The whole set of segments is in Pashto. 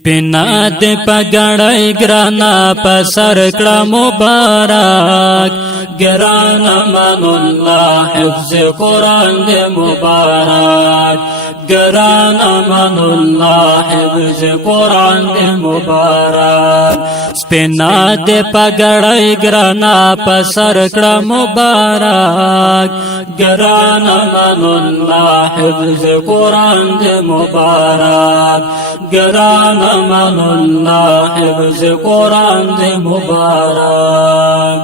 پینا دې پګړای ګرانا پسر کړه مبارک ګرانا من الله حفظ قرآن دې مبارک ګرانا من الله حفظ قرآن دې مبارک پینا دې پګړای ګرانا پسر کړه مبارک ګرانا من الله حفظ قرآن دې مبارک ګرانا من الله حفظ قرآن دې مبارک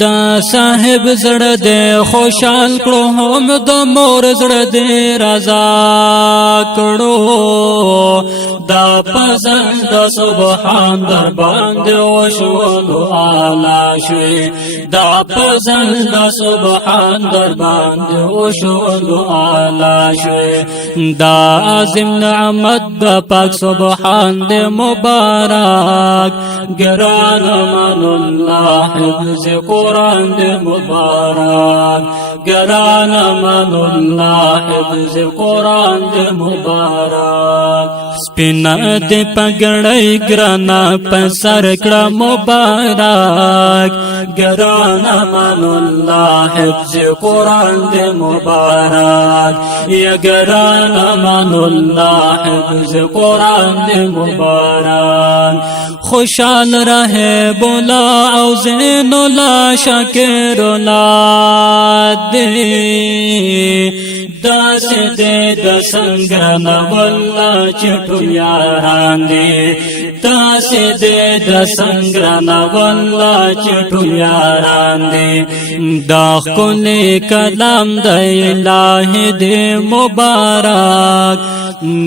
دا صاحب زړه دې خوشحال کړو هم د مور زړه دې رضا کړو دا پسند د سبحان در باندې وشو اعلی شوي دا پسند د سبحان در باندې وشو اعلی شوي دا عظیم نعمت د پاک سبحان دې مبارک ګرانا من الله حفظ قرآن دې مبارک ګرانا من الله حفظ قرآن دې مبارک سپینا دې پګړای ګرانا پسر کړه مبارک ګرانا من الله حفظ قرآن دې مبارک یا ګرانا من الله حفظ قرآن دې مبارک خوشحال رہے بولا او زین اللہ شاکر اولاد دے داس دے دسنگرن واللہ چٹو یاران دے داس دے دسنگرن واللہ چٹو یاران دے داخ کنے کلام دے الہ دے مبارک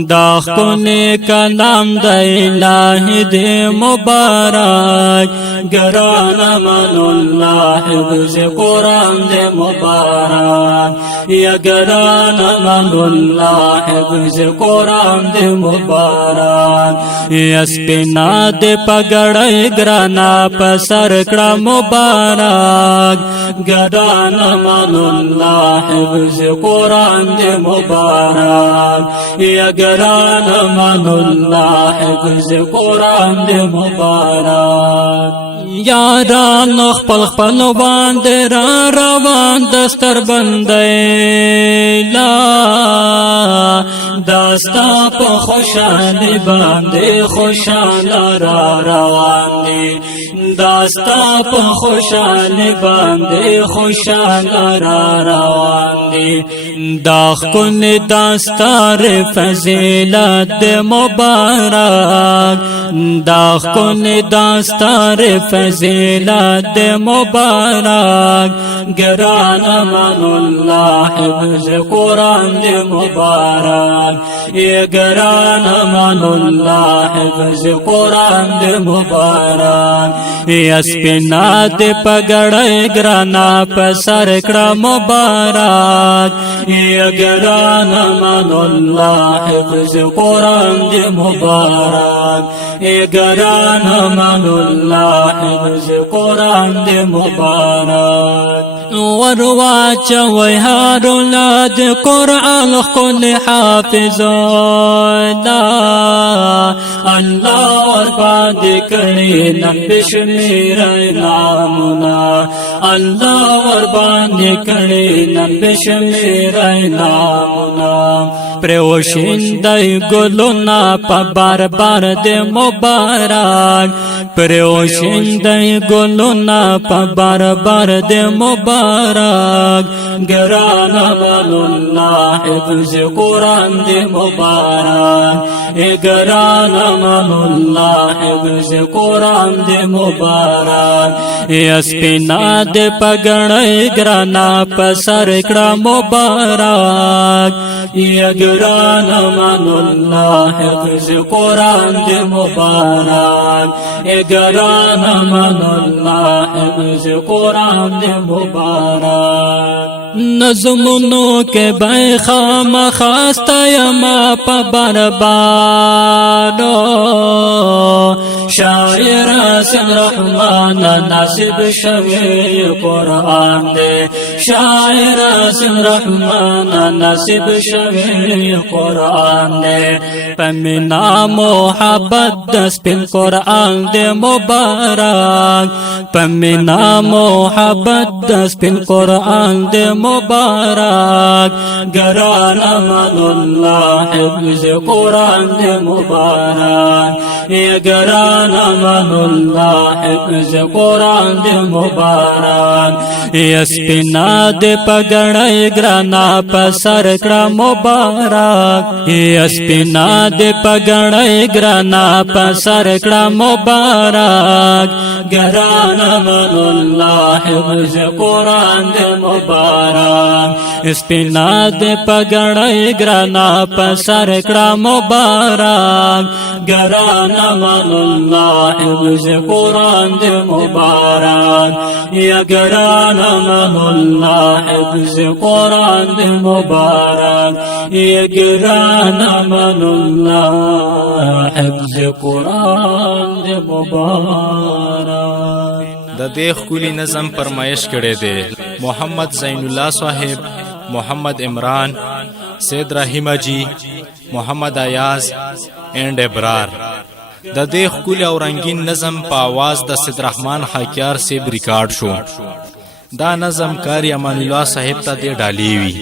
داخ کنے کلام دے الہ دے مبارک ګرانا من الله حفظ قرآن دې مبارک یا ګرانا من الله حفظ قرآن دې مبارک یا سپینا دې پګړای ګرانا پسر کړه مبارک ګرانا من الله حفظ قرآن دې مبارک یا ګرانا من الله حفظ قرآن دې مبارک یاران خپل خپل باندې را روان دستر بندې لا داستا په خوشاله باندې خوشاله را روان دي داستا په خوشاله باندې خوشاله را روان دي داخ کن داستار فضیلت مبارک داخ کن داستار فضیلت مبارک ګرانا من الله حفظ قرآن دې مبارک یا ګرانا من الله حفظ قرآن دې مبارک یا سپینا دې پګړای ګرانا پسر کړه مبارک یا ګرانا من الله حفظ قرآن دې مبارک یا ګرانا من الله حفظ قرآن دې مبارک وروا چوي هر اولاد قرآن خل حافظ الله ور باندې کړي نبش میرا نامنا الله ور باندې کړي نبش میرا نامنا پروشندای ګلونا په بار بار دې مبارک پروشندای ګلونا په بار بار دې مبارک ګرانا من الله حفظ قرآن دې مبارک ګرانا من الله حفظ قرآن دې مبارک اسپینا دې پګړای ګرانا پسر کړه مبارک یا ګرانا من الله حفظ قرآن دې مبارک ګرانا من الله حفظ قرآن دې مبارک نظمونو کې بای خام خاستا یما په بربادو شاعر سن رحمان نصیب شوی قرآن دے شاعر سن رحمان نصیب شوی قرآن دے پمینا محبت دس پن قرآن دے مبارک پمینا محبت دس پن قرآن دے مبارک گران من اللہ حفظ قرآن دے مبارک یہ گران من اللہ حفظ قرآن دے مبارک یہ سپینا دے پگڑائی گرانا پسر کڑا مبارک یہ سپینا دے پگڑائی گرانا پسر کڑا مبارک گران من اللہ حفظ قرآن دے مبارک سپینا دے پگڑائی گرانا پسر کڑا مبارک گران من اللہ حفظ قرآن دے مبارک یا گران من اللہ حفظ قرآن دے مبارک یا گران من اللہ حفظ قرآن دے مبارک د دې ښکلي نظم فرمایش کړی دی محمد زین الله صاحب، محمد عمران، سید رحیم جی، محمد ایاز اینڈ ابرار. د دې ښکلي او رنگین نظم په आवाज د سید رحمان خاکیار صاحب ریکارډ شو. دا نظم کاری امان الله صاحب ته دی ډالۍ وی.